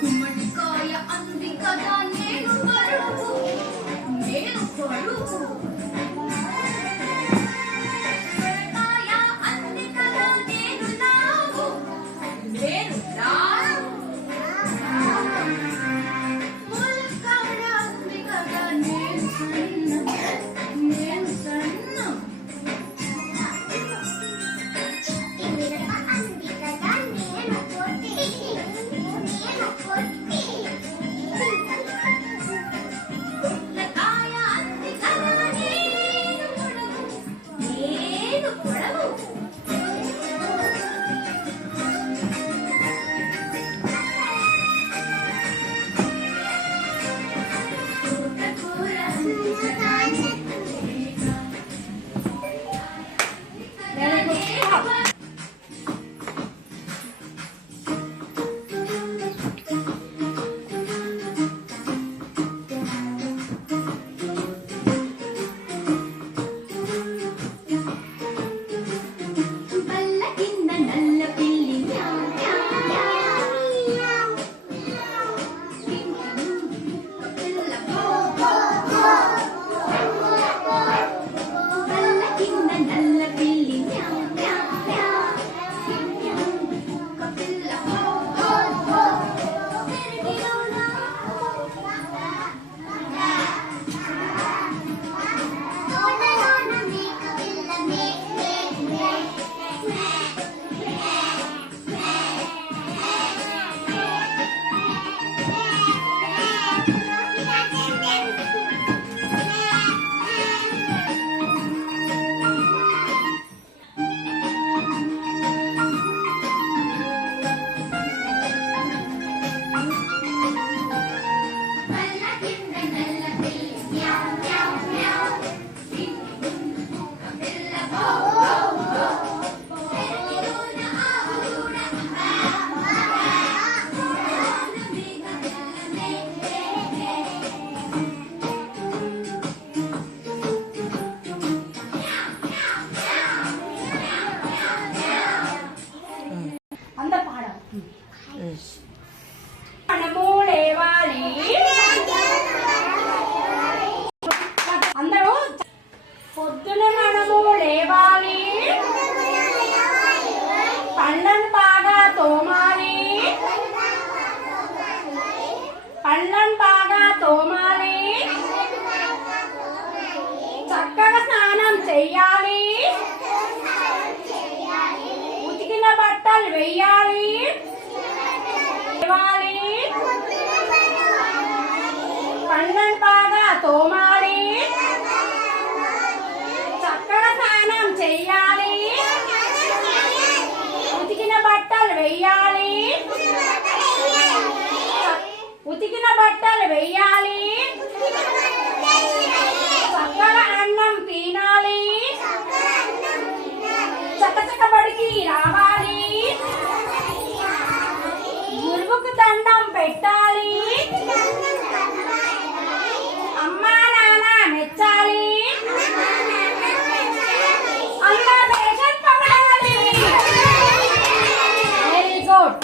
గుమ్మడికాయ అంది కదా నేను పరుగు సొరకాయ అంది కదా నేను లావు ములక్కాడ అంది కదా నేను సన్నం అందరూ పొద్దున మనము లేవాలి, పళ్ళను బాగా తోమాలి, చక్కగా స్నానం చెయ్యాలి, ఉతికిన బట్టలు వెయ్యాలి, పళ్ళను బాగా తోమాలి, చక్కగా స్నానం చెయ్యాలి, ఉతికిన బట్టలు వెయ్యాలి, చక్కగా అన్నం తినాలి, చక్కచక్క బడికి రావాలి, గురువుకు దండం పెట్టాలి, అమ్మా నాన్న మెచ్చాలి, అమ్మ దేశం పొగడాలి. Very good.